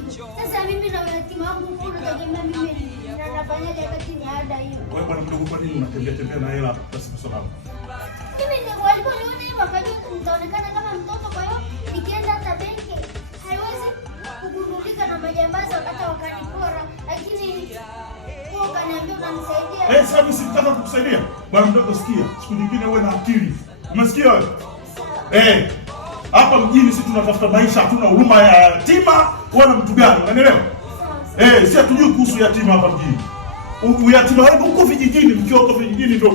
mzigo. Sasa mimi na yatima wangu kuna tegemea mimi na nafanya kazi ni ada hiyo. Wewe bwana mdogo, kwa nini unatembea tembea na hela basi kwa sababu? Mimi ni waliponiona hiyo wakajua nitaonekana kama mtoto, kwa hiyo nikienda hata benki haiwezi kugundulika na majambazi wakati wakanipora, lakini kwa kaniambia unanisaidia. Sasa mimi sitaka kukusaidia. Bwana mdogo, sikia. Siku nyingine uwe na akili. Umesikia wewe? Hapa mjini sisi tunatafuta maisha, hatuna huruma ya yatima wala mtu gani, unanielewa? Si hatujui kuhusu yatima hapa mjini. Uyatima wako uko vijijini, mkiwa uko vijijini ndio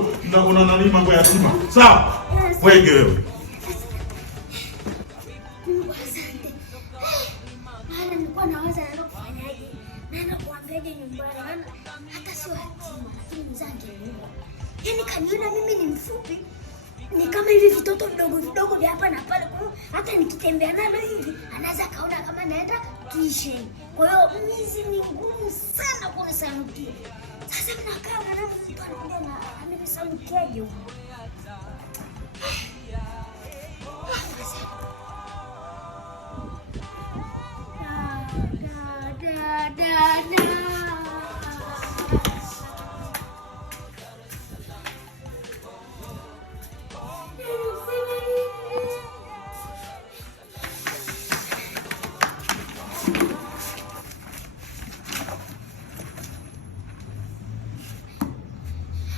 unaona nani mambo ya yatima. Sawa? Wege wewe. Asante. Maana nilikuwa nawaza na kufanyaje. Naenda kuangalia nyumbani. Maana hata sio yatima, lakini mzange nyumba. Yaani kaniona mimi ni mfupi. Ni kama hivi vitoto vidogo vya hapa na pale. Kwa hiyo hata nikitembea nalo hivi anaweza kaona kama naenda tuition. Kwa hiyo mwizi ni ngumu sana kunisanukia. Sasa mnakaa mwanangu mtu anaongea na amenisanukiaje huko?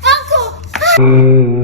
Uncle!